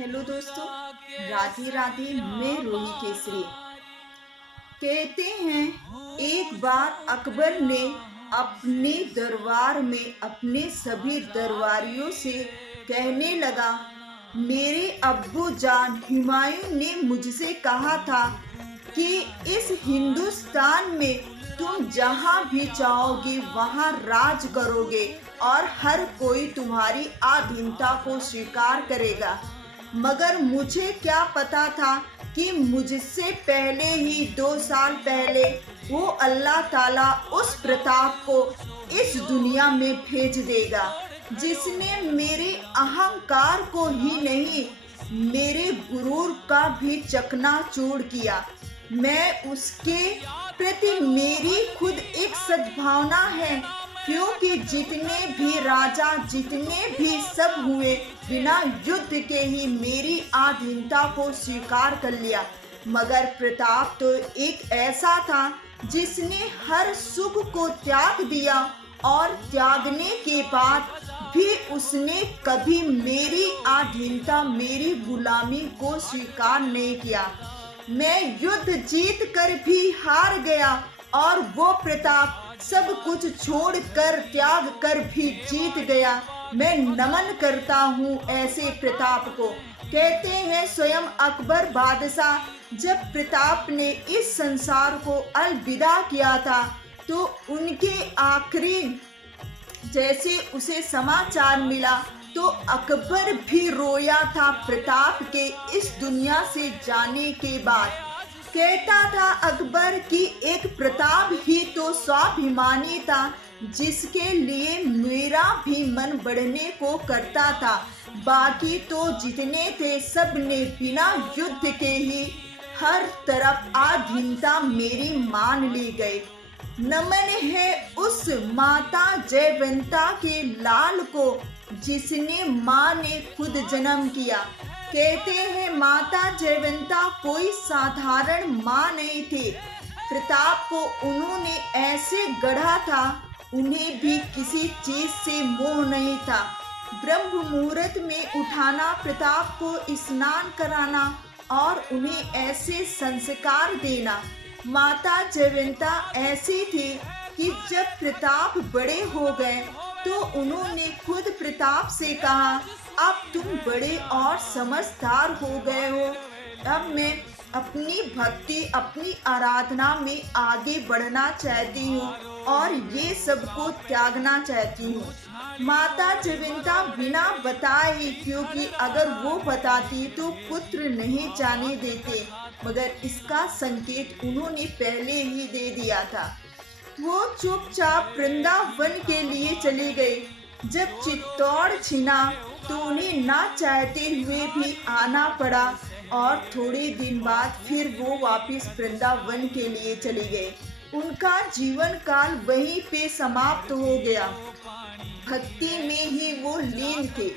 Hello दोस्तों, राधे राधे। मैं रोही केसरी। कहते हैं एक बार अकबर ने अपने दरबार में अपने सभी दरबारियों से कहने लगा, मेरे अब्बू जान हुमायूं ने मुझसे कहा था कि इस हिंदुस्तान में तुम जहां भी चाहोगे वहां राज करोगे और हर कोई तुम्हारी अधीनता को स्वीकार करेगा। मगर मुझे क्या पता था कि मुझसे पहले ही 2 साल पहले वो अल्लाह ताला उस प्रताप को इस दुनिया में भेज देगा जिसने मेरे अहंकार को ही नहीं, मेरे गुरूर का भी चकनाचूर किया। मैं उसके प्रति मेरी खुद एक सद्भावना है, क्योंकि जितने भी राजा जितने भी सब हुए बिना युद्ध के ही मेरी अधीनता को स्वीकार कर लिया। मगर प्रताप तो एक ऐसा था जिसने हर सुख को त्याग दिया और त्यागने के बाद भी उसने कभी मेरी अधीनता मेरी गुलामी को स्वीकार नहीं किया। मैं युद्ध जीत कर भी हार गया और वो प्रताप सब कुछ छोड़कर त्याग कर भी जीत गया। मैं नमन करता हूँ ऐसे प्रताप को। कहते हैं स्वयं अकबर बादशाह जब प्रताप ने इस संसार को अलविदा किया था तो उनके आखिरी जैसे उसे समाचार मिला तो अकबर भी रोया था प्रताप के इस दुनिया से जाने के बाद। कहता था अकबर कि एक प्रताप ही तो स्वाभिमानी था जिसके लिए मेरा भी मन बढ़ने को करता था। बाकी तो जितने थे सब ने बिना युद्ध के ही हर तरफ अधीनता मेरी मान ली गई। नमन है उस माता जयवंता के लाल को जिसने माँ ने खुद जन्म किया। कहते हैं माता जयवंता कोई साधारण माँ नहीं थी। प्रताप को उन्होंने ऐसे गढ़ा था, उन्हें भी किसी चीज से मोह नहीं था। ब्रह्म मुहूर्त में उठाना, प्रताप को स्नान कराना और उन्हें ऐसे संस्कार देना। माता जयवंता ऐसी थी कि जब प्रताप बड़े हो गए तो उन्होंने खुद प्रताप से कहा, अब तुम बड़े और समझदार हो गए हो, अब मैं अपनी भक्ति अपनी आराधना में आगे बढ़ना चाहती हूँ और ये सब को त्यागना चाहती हूँ। माता जयवंता बिना बताए, क्योंकि अगर वो बताती तो पुत्र नहीं जाने देते, मगर इसका संकेत उन्होंने पहले ही दे दिया था। वो चुपचाप वृंदावन के लिए चली गई। जब चित्तौड़ छिना तो उन्हें ना चाहते हुए भी आना पड़ा और थोड़े दिन बाद फिर वो वापस वृंदावन के लिए चली गई। उनका जीवन काल वहीं पे समाप्त हो गया। भक्ति में ही वो लीन थे।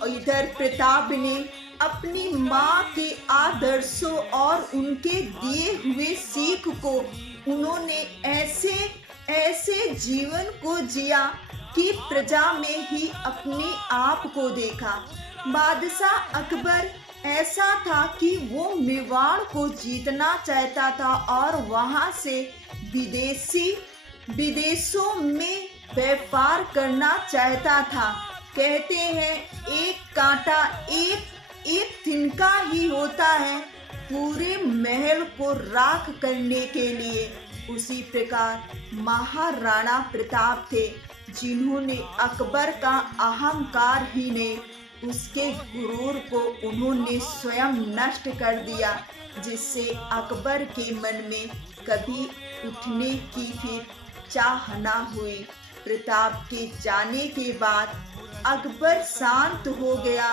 और इधर प्रताप ने अपनी माँ के आदर्शों और उनके दिए हुए सीख को उन्होंने ऐसे जीवन को जिया कि प्रजा में ही अपने आप को देखा। बादशाह अकबर ऐसा था कि वो मेवाड़ को जीतना चाहता था और वहां से विदेशों में व्यापार करना चाहता था। कहते हैं एक कांटा एक तिनका ही होता है पूरे महल को राख करने के लिए। उसी प्रकार महाराणा प्रताप थे जिन्होंने अकबर का अहंकार ही नहीं उसके गुरूर को उन्होंने स्वयं नष्ट कर दिया, जिससे अकबर के मन में कभी उठने की फिर चाह न हुई। प्रताप के जाने के बाद अकबर शांत हो गया।